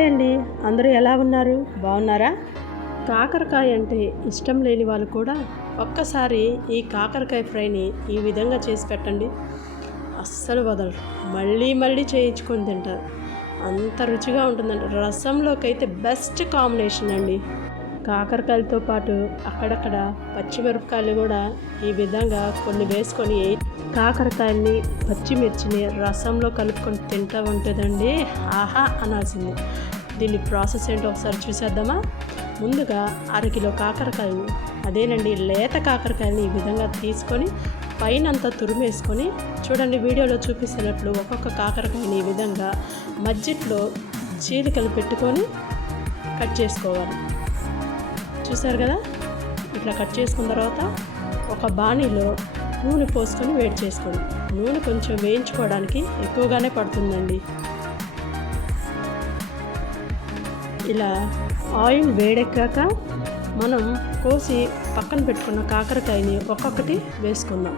Hi అండి, అందరూ ఎలా ఉన్నారు? బాగున్నారా? కాకరకాయ అంటే ఇష్టం లేని వాళ్ళు కూడా ఒక్కసారి ఈ కాకరకాయ ఫ్రైని ఈ విధంగా చేసి పెట్టండి, అస్సలు వదలరు. మళ్ళీ మళ్ళీ చేయించుకొని తింటారు, అంత రుచిగా ఉంటుందండి. రసంలోకి అయితే బెస్ట్ కాంబినేషన్ అండి. కాకరకాయలతో పాటు అక్కడక్కడ పచ్చిమిరపకాయలు కూడా ఈ విధంగా కొన్ని వేసుకొని కాకరకాయల్ని పచ్చిమిర్చిని రసంలో కలుపుకొని తింటూ ఉంటుందండి, ఆహా అనాల్సింది. దీని ప్రాసెస్ ఏంటో ఒకసారి చూసేద్దామా? ముందుగా అరకిలో కాకరకాయలు, అదేనండి లేత కాకరకాయని ఈ విధంగా తీసుకొని పైన అంతా తురిమేసుకొని, చూడండి వీడియోలో చూపిస్తున్నట్లు ఒక్కొక్క కాకరకాయని ఈ విధంగా మధ్యలో చీలికలు పెట్టుకొని కట్ చేసుకోవాలి. చూసారు కదా, ఇట్లా కట్ చేసుకున్న తర్వాత ఒక బాణీలో నూనె పోసుకొని వేడి చేసుకోండి. నూనె కొంచెం వేయించుకోవడానికి ఎక్కువగానే పడుతుందండి. ఇలా ఆయిల్ వేడెక్కాక మనం కోసి పక్కన పెట్టుకున్న కాకరకాయని ఒక్కొక్కటి వేసుకుందాం.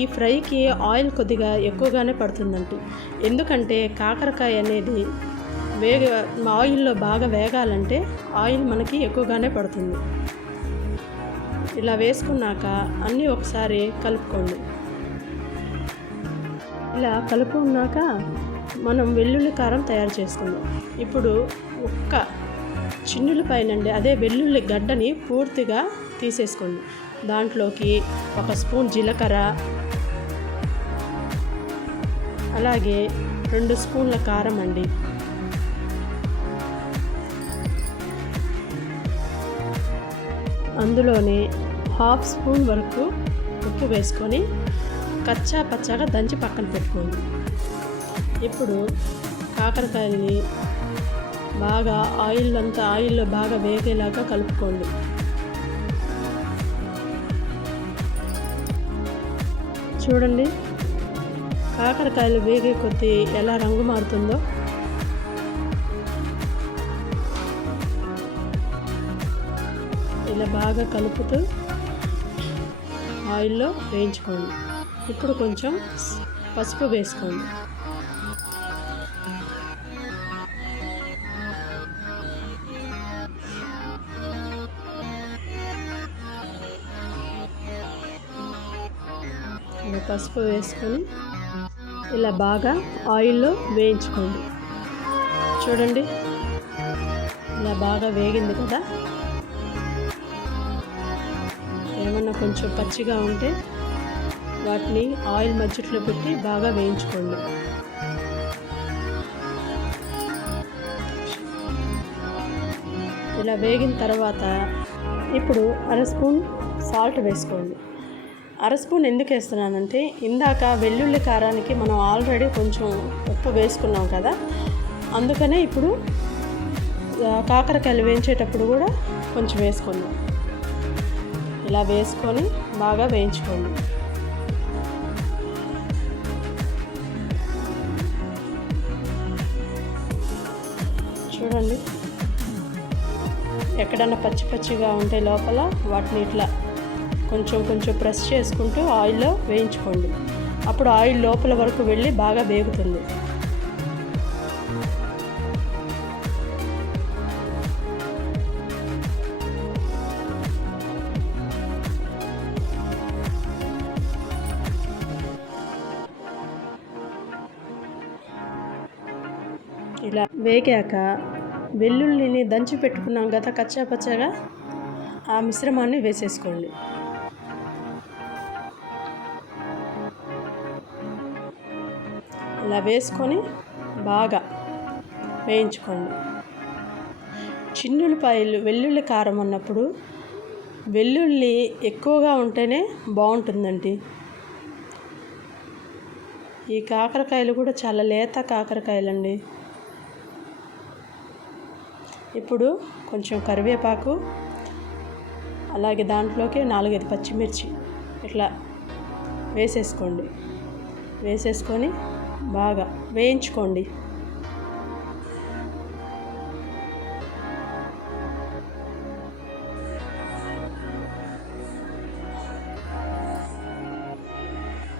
ఈ ఫ్రైకి ఆయిల్ కొద్దిగా ఎక్కువగానే పడుతుందండి, ఎందుకంటే కాకరకాయ అనేది ఆయిల్లో బాగా వేగాలంటే ఆయిల్ మనకి ఎక్కువగానే పడుతుంది. ఇలా వేసుకున్నాక అన్నీ ఒకసారి కలుపుకోండి. ఇలా కలుపుకున్నాక మనం వెల్లుల్లి కారం తయారు చేసుకుందాం. ఇప్పుడు ఒక్క చిన్నులపైనండి అదే వెల్లుల్లి గడ్డని పూర్తిగా తీసేసుకోండి. దాంట్లోకి 1 స్పూన్ జీలకర్ర, అలాగే 2 స్పూన్ల కారం అండి, అందులోనే 1/2 స్పూన్ వరకు ఉప్పు వేసుకొని కచ్చా పచ్చాగా దంచి పక్కన పెట్టుకోండి. ఇప్పుడు కాకరకాయల్ని బాగా ఆయిల్లో బాగా వేగేలాగా కలుపుకోండి. చూడండి కాకరకాయలు వేగే కొద్దీ ఎలా రంగు మారుతుందో. ఇలా బాగా కలుపుతూ ఆయిల్లో వేయించుకోండి. ఇప్పుడు కొంచెం పసుపు వేసుకోండి. ఇలా పసుపు వేసుకొని ఇలా బాగా ఆయిల్లో వేయించుకోండి. చూడండి ఇలా బాగా వేగింది కదా. ఏమన్నా కొంచెం పచ్చిగా ఉంటే వాటిని ఆయిల్ మధ్యలో పెట్టి బాగా వేయించుకోండి. ఇలా వేగిన తర్వాత ఇప్పుడు 1/2 స్పూన్ సాల్ట్ వేసుకోండి. 1/2 స్పూన్ ఎందుకు వేస్తున్నానంటే, ఇందాక వెల్లుల్లి కారానికి మనం ఆల్రెడీ కొంచెం ఉప్పు వేసుకున్నాం కదా, అందుకనే ఇప్పుడు కాకరకాయలు వేయించేటప్పుడు కూడా కొంచెం వేసుకుందాం. ఇలా వేసుకొని బాగా వేయించుకోండి. చూడండి ఎక్కడన్నా పచ్చిగా ఉంటే లోపల వాటిని ఇట్లా కొంచెం ప్రెస్ చేసుకుంటూ ఆయిల్లో వేయించుకోండి. అప్పుడు ఆయిల్ లోపల వరకు వెళ్ళి బాగా వేగుతుంది. ఇలా వేగాక వెల్లుల్లిని దంచి పెట్టుకున్నాం కదా కచ్చా పచ్చగా, ఆ మిశ్రమాన్ని వేసేసుకోండి. ఇలా వేసుకొని బాగా వేయించుకోండి. చిన్నులపాయలు వెల్లుల్లి కారం అన్నప్పుడు వెల్లుల్లి ఎక్కువగా ఉంటేనే బాగుంటుందండి. ఈ కాకరకాయలు కూడా చాలా లేత కాకరకాయలండి. ఇప్పుడు కొంచెం కరివేపాకు, అలాగే దాంట్లోకి 4-5 పచ్చిమిర్చి ఇట్లా వేసేసుకోండి. వేసేసుకొని బాగా వేయించుకోండి.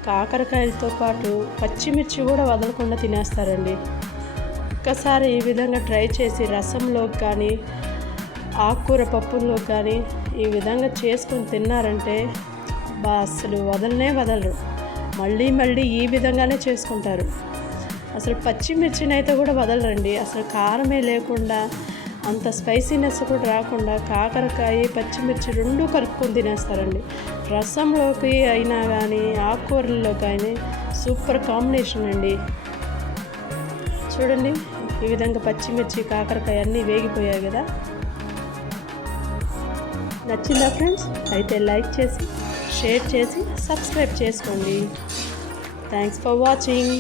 కాకరకాయలతో పాటు పచ్చిమిర్చి కూడా వదలకుండా తినేస్తారండి. ఒక్కసారి ఈ విధంగా ట్రై చేసి రసంలోకి కానీ ఆకుకూర పప్పుల్లో కానీ ఈ విధంగా చేసుకొని తిన్నారంటే అసలు వదలరు. మళ్ళీ మళ్ళీ ఈ విధంగానే చేసుకుంటారు. అసలు పచ్చిమిర్చిని అయితే కూడా వదలరండి. అసలు కారమే లేకుండా అంత స్పైసీనెస్ కూడా రాకుండా కాకరకాయ పచ్చిమిర్చి రెండు కలుపుకొని తినేస్తారండి. రసంలోకి అయినా కానీ ఆకుకూరల్లో కానీ సూపర్ కాంబినేషన్ అండి. చూడండి, ఈ విధంగా పచ్చిమిర్చి కాకరకాయ అన్నీ వేగిపోయాయి కదా. నచ్చిందా ఫ్రెండ్స్? అయితే లైక్ చేసి షేర్ చేసి సబ్స్క్రైబ్ చేసుకోండి. Thanks for watching.